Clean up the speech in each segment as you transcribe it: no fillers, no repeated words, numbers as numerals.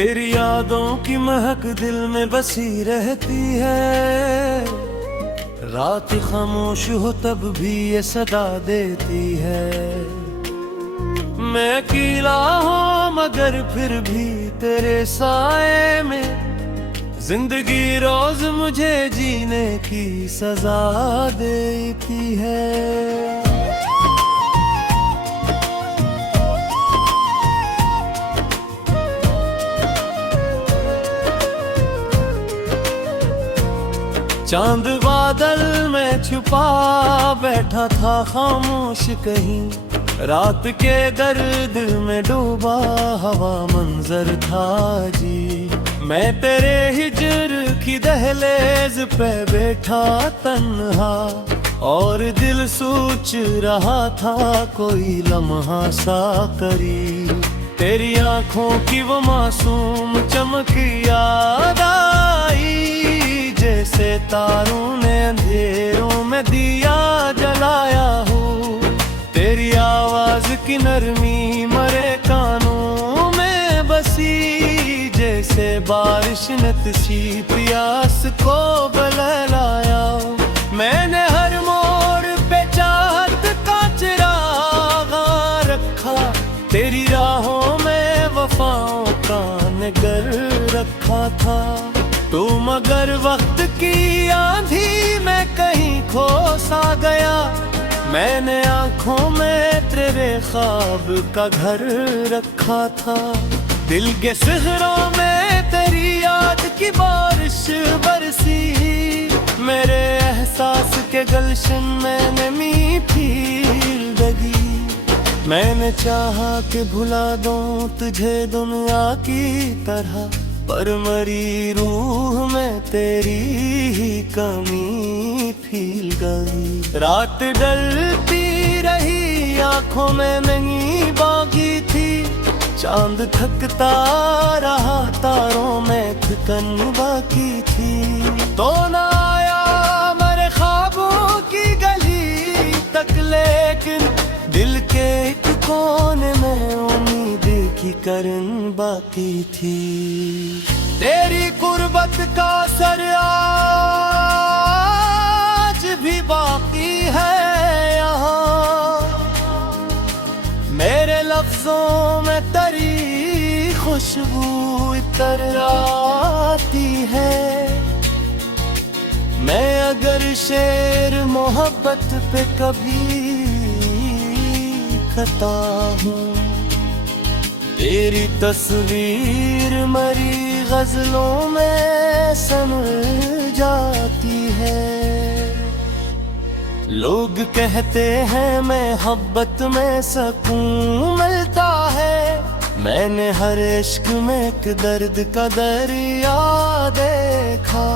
तेरी यादों की महक दिल में बसी रहती है, रात खामोश हो तब भी ये सदा देती है। मैं अकेला हूँ मगर फिर भी तेरे साए में, जिंदगी रोज मुझे जीने की सजा देती है। चांद बादल में छुपा बैठा था खामोश कहीं, रात के दर्द में डूबा हवा मंजर था जी। मैं तेरे हिजर की दहलीज पे बैठा तन्हा, और दिल सोच रहा था कोई लम्हा सा करीब। तेरी आंखों की वो मासूम चमक याद आई, जैसे तारों ने अंधेरों में दिया जलाया हो। तेरी आवाज की नरमी मरे कानों में बसी, जैसे बारिश ने सी प्यास को बहलाया हो। मैंने हर मोड़ पे चाहत का चिरागा रखा, तेरी राहों में वफाओं का निगर रखा था। तू मगर वक्त की आंधी में कहीं खो सा गया, मैंने आंखों में तेरे ख्वाब का घर रखा था। दिल के सहरों में तेरी याद की बारिश बरसी, मेरे एहसास के गलशन में नमी फील लगी। मैंने चाहा कि भुला दूं तुझे दुनिया की तरह, पर मरी रूह में तेरी ही कमी फील गई। रात डलती रही आंखों में नहीं बागी थी, चांद थकता रहा तारों में थकन बाकी थी। तो ना आया मेरे ख्वाबों की गली तक, लेकिन दिल के एक कोने में उम्मीद की करन बाकी थी। तेरी कुर्बत का असर आज भी बाकी है यहाँ, मेरे लफ्जों में तेरी खुशबू इतर आती है। मैं अगर शेर मोहब्बत पे कभी खता हूँ, तेरी तस्वीर मरी गजलों में समझ जाती है। लोग कहते हैं मोहब्बत में सुकून मिलता है, मैंने हर इश्क में एक दर्द का दरिया देखा।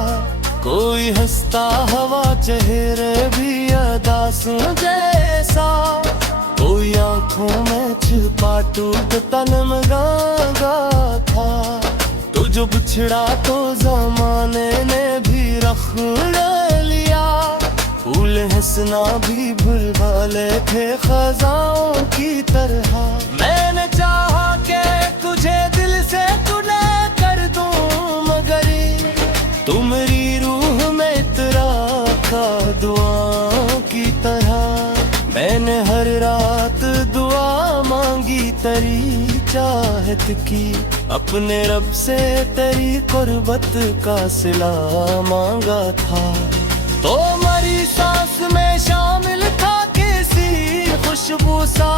कोई हंसता हवा चेहरे भी अदासों जैसा, कोई आंखों में छिपा टूटता नमगागा था। तो जो बिछड़ा तो जमाने ने भी रख लिया, फूल हंसना भी भूल वाले थे खजाओं की तरह। मैंने चाहा कि तुझे दिल से तूने कर दूं, मगर तू मेरी रूह में इतरा का दुआओं की तरह। मैंने हर रात दुआ मांगी तेरी चाहत की, अपने रब से तेरी कुर्बत का सिला मांगा था। तो मरी सांस में शामिल था किसी खुशबू सा,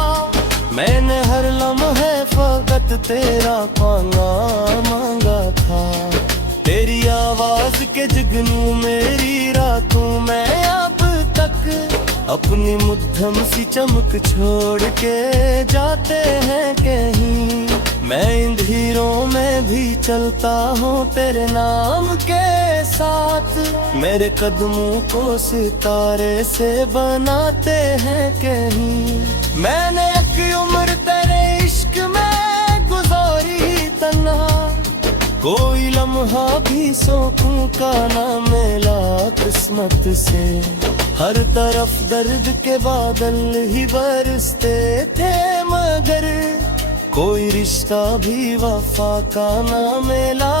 मैंने हर लम्हे फकत तेरा पाना मांगा था। तेरी आवाज के जुगनू मेरी रातों में अब तक अपनी मुद्दम सी चमक छोड़ के जाते हैं कहीं। मैं अंधेरों में भी चलता हूँ तेरे नाम के साथ, मेरे कदमों को सितारे से बनाते हैं कहीं। मैंने एक उम्र तेरे इश्क में गुजारी तन्हा, कोई लम्हा भी सुकून का ना मिला किस्मत से। हर तरफ दर्द के बादल ही बरसते थे, मगर कोई रिश्ता भी वफा का ना मिला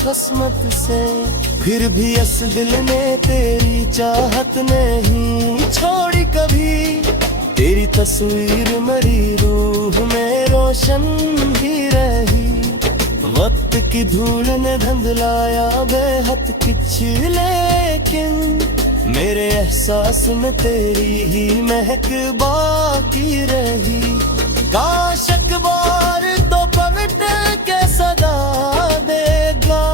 किस्मत से, फिर भी इस दिल ने तेरी चाहत नहीं छोड़ी कभी। तेरी तस्वीर मेरी रूह में रोशन ही रही, वक्त की धूल ने धुंधलाया बेहद कुछ, लेकिन मेरे एहसास में तेरी ही महक बाकी रही। काश अखबार तो पलट के सदा देगा,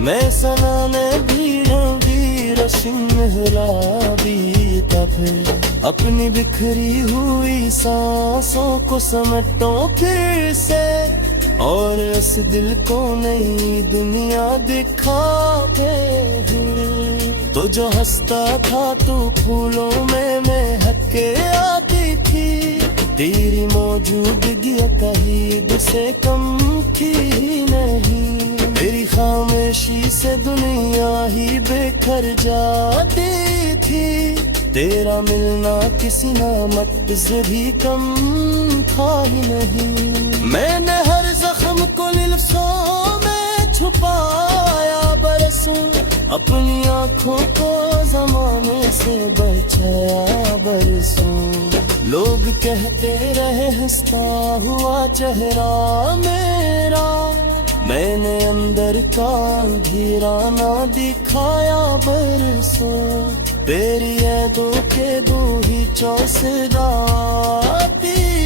मैं सनाने भी रस्म भी फिर अपनी बिखरी हुई सांसों को समेटो फिर से, और उस दिल को नई दुनिया दिखाते हैं। तो जो हंसता था तू फूलों में महक के आती थी, तेरी मौजूदगी कहीं से कम थी नहीं। तेरी खामोशी से दुनिया ही बेखर जाती थी, तेरा मिलना किसी नामत से भी कम था ही नहीं। मैंने हर जख्म को लिल्फों में छुपाया बरसों, अपनी आँखों को जमाने से बचाया बरसों। लोग कहते रहे हंसता हुआ चेहरा मेरा, मैंने अंदर का अंधेरा ना दिखाया बरसों। तेरी यादों के दो ही चौसराती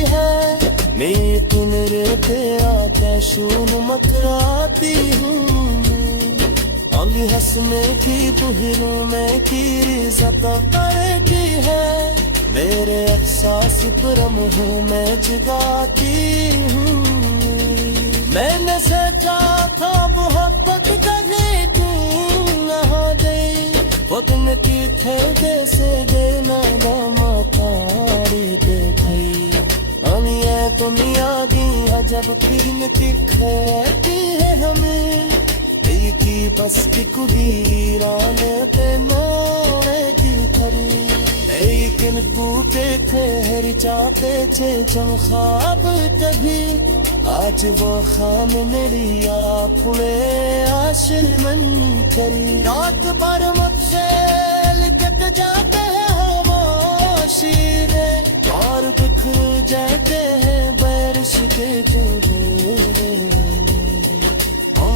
है, मैं तुनरे तेरा कैशून मकराती हूँ। अभी हंसने की तुहरों में की रिज़त करती है, मेरे एहसास परम हूँ मैं जगाती हूँ। मैंने सोचा था मोहब्बत करने तू न हो गई, वतन की थे जैसे देना मातारी दे गई। अनिया तो मियाँ दी जब फिर कहती है हमें, की बस की कुदीराने ते मोरे दिल भरी। लेकिन टूटे थे हर चाहते थे जम ख्वाब तभी, आज वो खाम मेरी आ फुले आशिल मन करी। रात भर मुझसे लिपट जाते हैं वो शीरे, और दुख जाते हैं बारिश के जोड़े।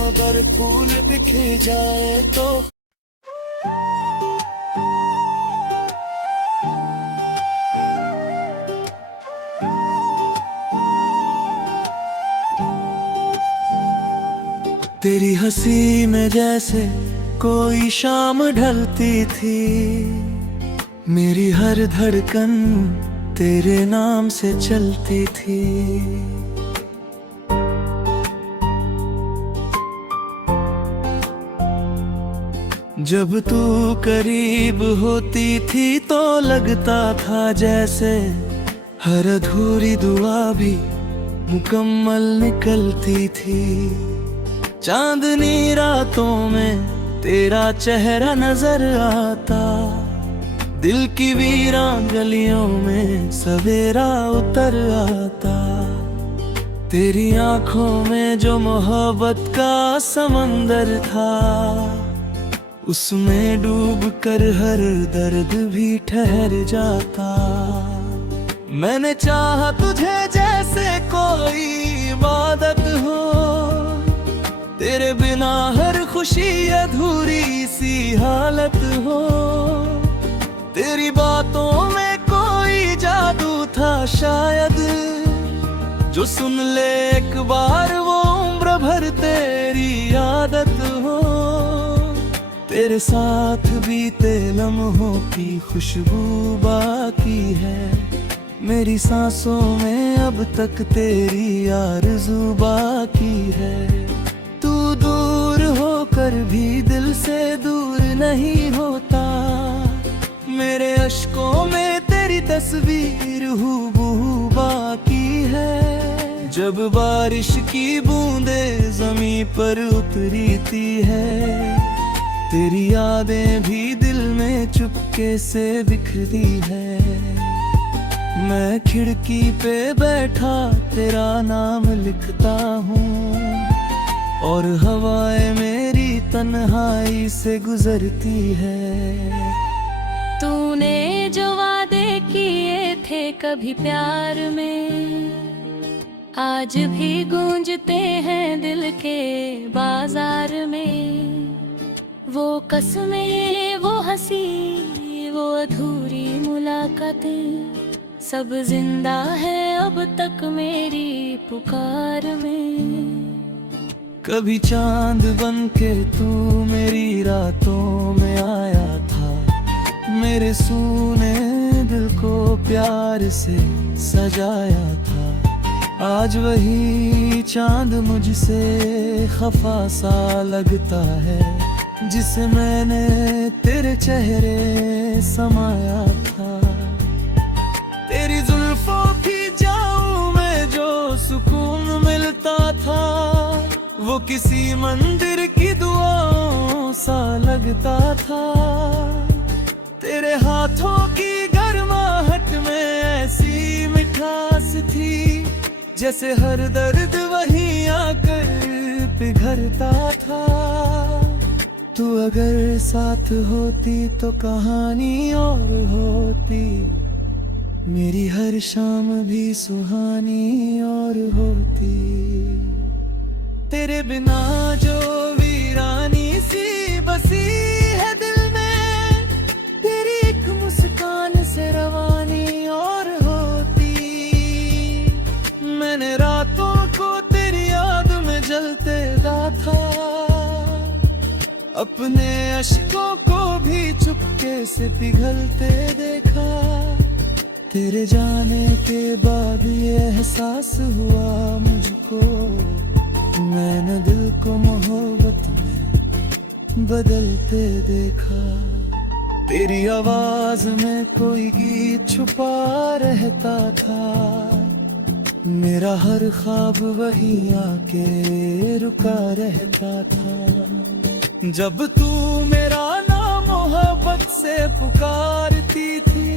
अगर फूल बिखर जाए तो तेरी हंसी में जैसे कोई शाम ढलती थी, मेरी हर धड़कन तेरे नाम से चलती थी। जब तू करीब होती थी तो लगता था जैसे हर अधूरी दुआ भी मुकम्मल निकलती थी। चांदनी रातों में तेरा चेहरा नजर आता, दिल की वीरान गलियों में सवेरा उतर आता। तेरी आंखों में जो मोहब्बत का समंदर था, उसमें डूब कर हर दर्द भी ठहर जाता। मैंने चाहा तुझे जैसे कोई इबादत हो, तेरे बिना हर खुशी अधूरी सी हालत हो। तेरी बातों में कोई जादू था शायद, जो सुन ले एक बार वो उम्र भर तेरी आदत हो। तेरे साथ बीते लम्हों की खुशबू बाकी है, मेरी सांसों में अब तक तेरी आरज़ू बाकी है। तू दूर होकर भी दिल से दूर नहीं होता, मेरे अश्कों में तेरी तस्वीर हूबहू बाकी है। जब बारिश की बूंदें ज़मीं पर उतरीती है, तेरी यादें भी दिल में चुपके से बिखरती है। मैं खिड़की पे बैठा तेरा नाम लिखता हूँ, और हवाएं मेरी तन्हाई से गुजरती है। तूने जो वादे किए थे कभी प्यार में, आज भी गूंजते हैं दिल के बाजार में। वो कसमें, वो हंसी, वो अधूरी मुलाकातें, सब जिंदा है अब तक मेरी पुकार में। कभी चांद बन के तू मेरी रातों में आया था, मेरे सूने दिल को प्यार से सजाया था। आज वही चांद मुझसे खफा सा लगता है, जिसे मैंने तेरे चेहरे समाया था। तेरी जुल्फों की जाऊं मैं जो सुकून मिलता था, वो किसी मंदिर की दुआओं सा लगता था। तेरे हाथों की गर्माहट में ऐसी मिठास थी, जैसे हर दर्द वहीं आकर पिघलता था। तू अगर साथ होती तो कहानी और होती, मेरी हर शाम भी सुहानी और होती। तेरे बिना जो वीरानी सी बसी है दिल में, तेरी एक मुस्कान से रवानी और होती। मैंने रातों को तेरी याद में जलते था, अपने अश्कों को भी चुपके से पिघलते देखा। तेरे जाने के बाद ये एहसास हुआ मुझको, मैंने दिल को मोहब्बत में बदलते देखा। तेरी आवाज में कोई गीत छुपा रहता था, मेरा हर ख्वाब वही आके रुका रहता था। जब तू मेरा नाम मोहब्बत से पुकारती थी,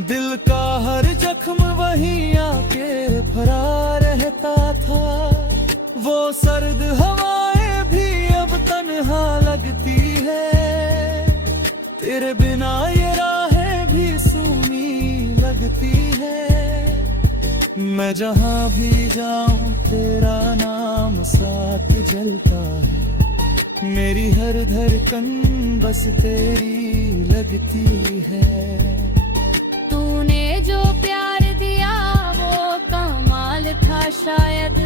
दिल का हर जख्म वहीं आके भरा रहता था। वो सर्द हवाएं भी अब तन्हा लगती है, तेरे बिना ये राहें भी सूनी लगती है। मैं जहाँ भी जाऊं तेरा नाम साथ जलता है, मेरी हर धड़कन बस तेरी लगती है। तूने जो प्यार दिया वो कमाल था शायद,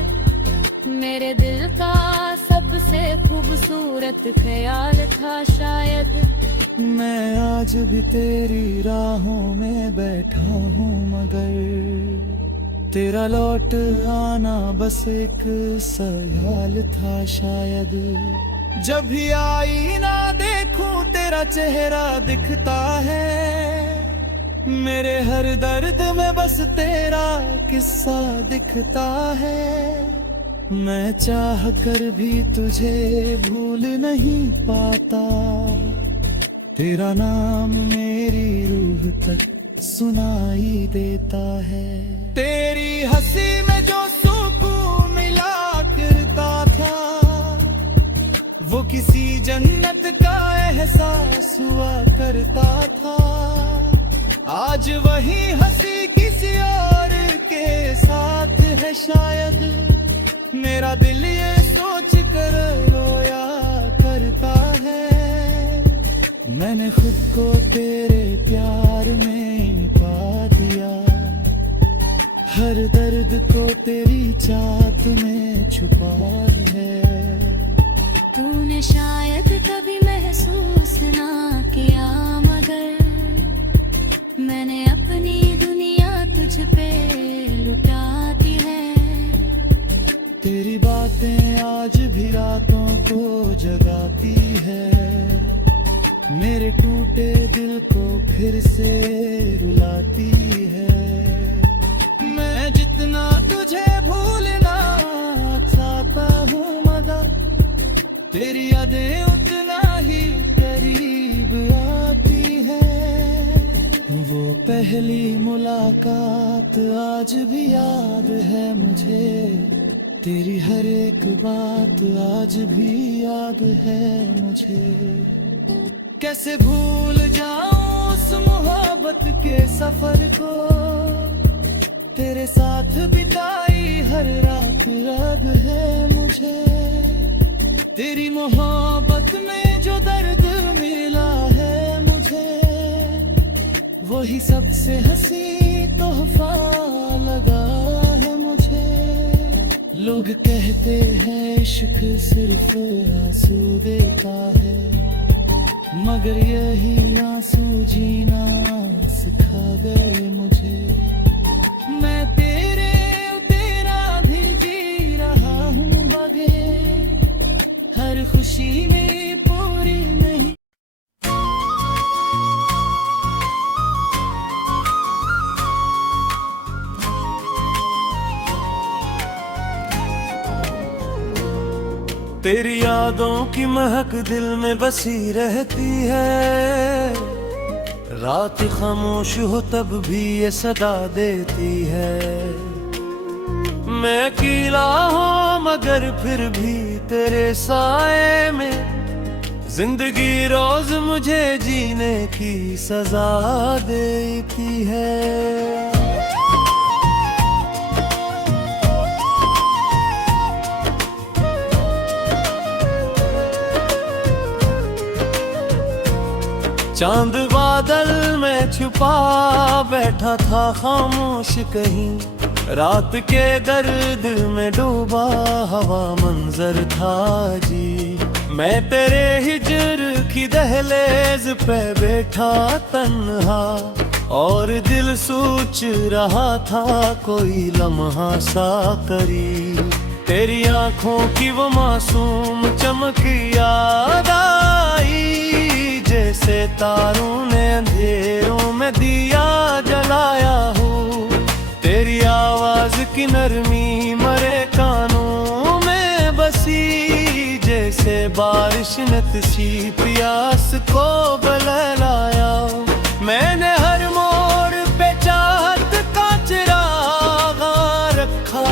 मेरे दिल का सबसे खूबसूरत ख्याल था शायद। मैं आज भी तेरी राहों में बैठा हूँ, मगर तेरा लौट आना बस एक सयाल था शायद। जब भी आईना देखूं तेरा चेहरा दिखता है, मेरे हर दर्द में बस तेरा किस्सा दिखता है। मैं चाह कर भी तुझे भूल नहीं पाता, तेरा नाम मेरी रूह तक सुनाई देता है। तेरी हंसी में जो सुकून मिला करता था, वो किसी जन्नत का एहसास हुआ करता था। आज वही हंसी किसी और के साथ है शायद, मेरा दिल ये सोच कर रोया करता है। मैंने खुद को तेरे प्यार में पा दिया, हर दर्द को तेरी चाहत में छुपा है। तूने शायद कभी महसूस ना किया, मगर मैंने अपनी दुनिया तुझ पे लुटा दी है। तेरी बातें आज भी रातों को जगाती है, मेरे टूटे दिल को फिर से रुलाती है। मैं जितना तुझे भूलना चाहता हूँ, मगर तेरी यादें उतना ही करीब आती है। वो पहले पहली मुलाकात आज भी याद है मुझे, तेरी हर एक बात आज भी याद है मुझे। कैसे भूल जाऊं उस मोहब्बत के सफर को, तेरे साथ बिताई हर रात याद है मुझे। तेरी मोहब्बत में जो दर्द मिला है मुझे, वही सबसे हंसी तोहफा लगा है मुझे। लोग कहते हैं इश्क सिर्फ आंसू देता है, मगर यही आंसू जीना सिखा गए मुझे। मैं तेरा दिल जी रहा हूँ बगे, हर खुशी में पूरी नहीं। तेरी यादों की महक दिल में बसी रहती है, रात खामोश हो तब भी ये सदा देती है। मैं अकेला हूँ मगर फिर भी तेरे साए में, जिंदगी रोज मुझे जीने की सजा देती है। चांद बादल में छुपा बैठा था खामोश कहीं, रात के दर्द में डूबा हवा मंजर था जी। मैं तेरे हिजर की दहलीज पे बैठा तन्हा, और दिल सोच रहा था कोई लम्हा सा करीब। तेरी आंखों की वो मासूम चमक याद आई, जैसे तारों ने अंधेरों में दिया जलाया हो। तेरी आवाज की नरमी मरे कानों में बसी, जैसे बारिश ने सी प्यास को बहलाया। मैंने हर मोड़ पे चाहत का चिरागा रखा,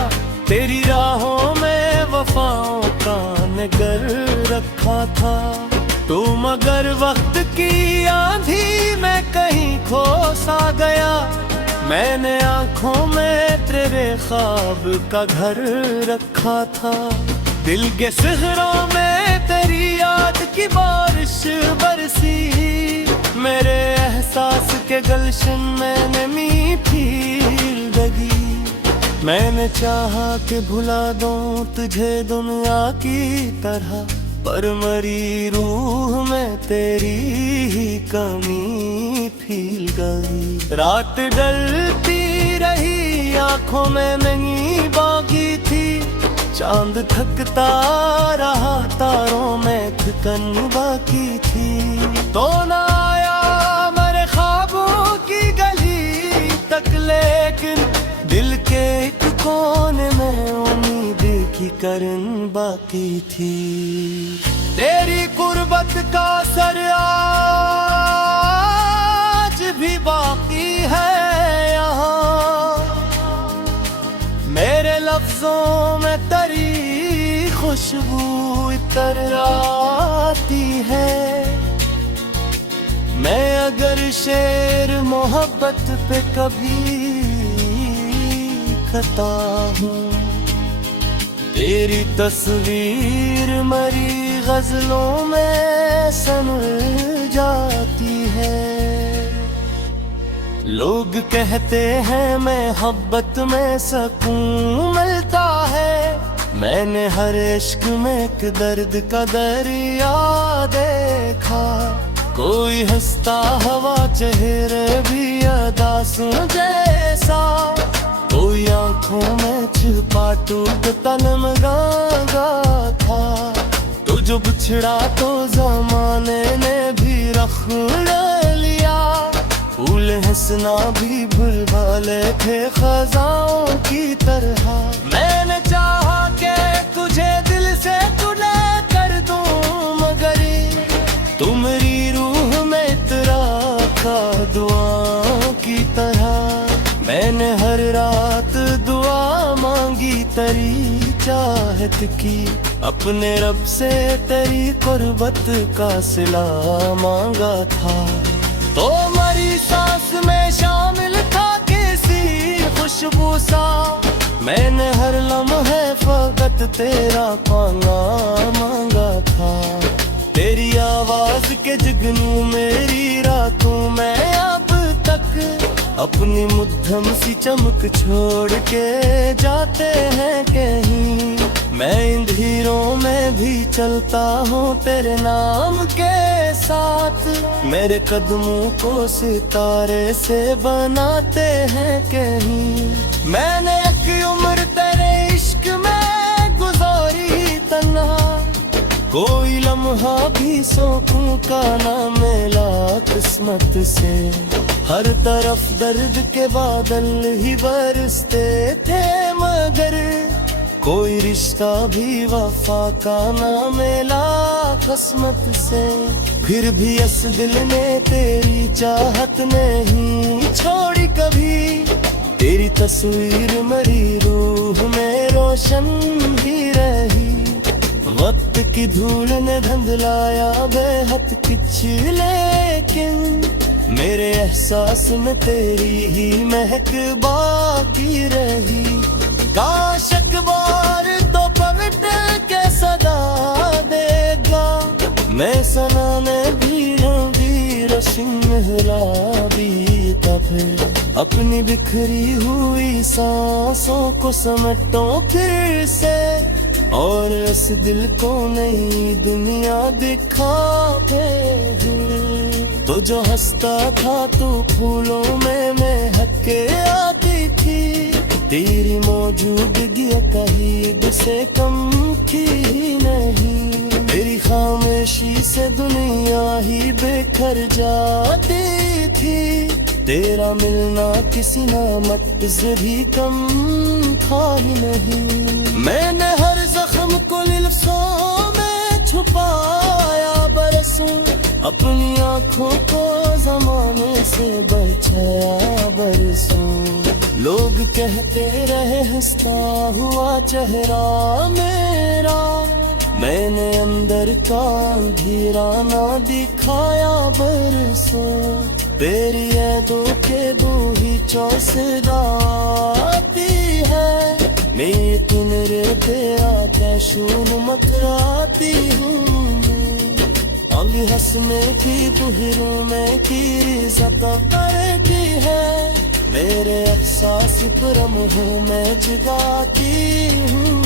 तेरी राहों में वफाओं का नगर रखा था। तू मगर वक्त की आंधी में कहीं खो सा गया, मैंने आंखों में तेरे ख्वाब का घर रखा था। दिल के सहरों में तेरी याद की बारिश बरसी, मेरे एहसास के गलशन में नमी फील लगी। मैंने चाहा कि भुला दूं तुझे दुनिया की तरह, पर मरी रूह में तेरी ही कमी फील गई। रात डलती रही आंखों में नहीं बाकी थी, चांद थकता रहा तारों में थकन बाकी थी। तो ना आया मेरे ख्वाबों की गली तक, लेकिन दिल के एक कोने में उम्मीद की करन बाकी थी। तेरी कुर्बत का असर आज भी बाकी है यहाँ, मेरे लफ्जों में तेरी खुशबू इतर आती है। मैं अगर शेर मोहब्बत पे कभी खता हूँ, तेरी तस्वीर मरी गजलों में सनर जाती है। लोग कहते हैं मोहब्बत में सुकून मिलता है, मैंने हर इश्क में एक दर्द का दरिया देखा। कोई हंसता हवा चेहरे भी अदासों जैसा, कोई आंखों में छुपा टूटता नमगागा था। तू जो बिछड़ा तो जमाने ने भी रख लिया, फूल हंसना भी भूल भाले थे खजाओं की तरह। मैंने चाहा कि तुझे दिल से जुदा कर दूं, मगर तू मेरी रूह में इतरा का दुआ की तरह। करी चाहत की, अपने रब से तेरी कुर्बत का सिला मांगा था। तो मरी सांस में शामिल था किसी खुशबू सा, मैंने हर लम्हे फकत तेरा पाना मांगा था। तेरी आवाज के जुगनू मेरी रातों में अब तक अपनी मुद्दम सी चमक छोड़ के जाते हैं कहीं। मैं अंधेरों में भी चलता हूँ तेरे नाम के साथ, मेरे कदमों को सितारे से बनाते हैं कहीं। मैंने एक उम्र तेरे इश्क में गुजारी तन्हा, कोई लम्हा भी सुकून का ना मिला किस्मत से। हर तरफ दर्द के बादल ही बरसते थे, मगर कोई रिश्ता भी वफा का ना मिला किस्मत से। फिर भी इस दिल ने तेरी चाहत नहीं छोड़ी कभी, तेरी तस्वीर मेरी रूह में रोशन ही रही। वक्त की धूल ने धुंधलाया बेहद कुछ, लेकिन मेरे एहसास में तेरी ही महक बाकी रही। काश एक बार तो पवित्र के सदा देगा, मैं सनाने भी रशिंगला बीता। फिर अपनी बिखरी हुई सांसों को समेटो फिर से, और इस दिल को नई दुनिया दिखाते हैं। तो जो हंसता था तू फूलों में महक के आती थी, तेरी मौजूदगी कहीं से कम थी नहीं। तेरी खामोशी से दुनिया ही बेखर जाती थी, तेरा मिलना किसी नामत से भी कम था ही नहीं। मैंने हर जख्म को लिल्फों में छुपाया बरसों, अपनी आँखों को जमाने से बचाया बरसों। लोग कहते रहे हंसता हुआ चेहरा मेरा, मैंने अंदर का अंधेरा ना दिखाया बरसों। तेरी यादों के बूही चौसदा आती है, मैं किनरे पे आके शून मतराती हूँ। अभी हंसने की तुहरों में की रिज़त करती है, मेरे एहसास परम हूँ मैं जगाती हूँ।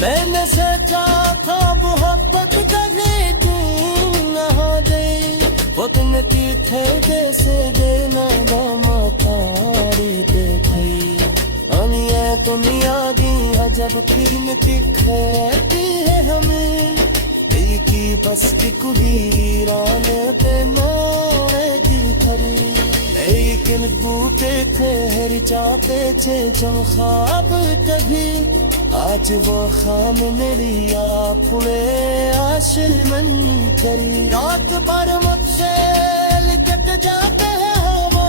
मैंने सोचा था मोहब्बत करने तू न हो गई, वतन की थे जैसे देना मातारी देखी। अनिया तुम यादी अजब फिल्म दिखती है हमें, की बस की कुलीरान ते मोड़े दिल खरी। लेकिन बूटे थे हर चाहते थे जम ख्वाब कभी, आज वो खाम मेरी आप फुले आशिल मन करी। रात भर मुझसे लिकट जाते हैं वो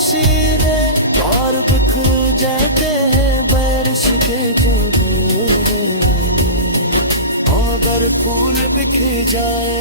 शीरे, और बिखर जाते हैं बारिश के बूंदे। अगर फूल बिखर जाए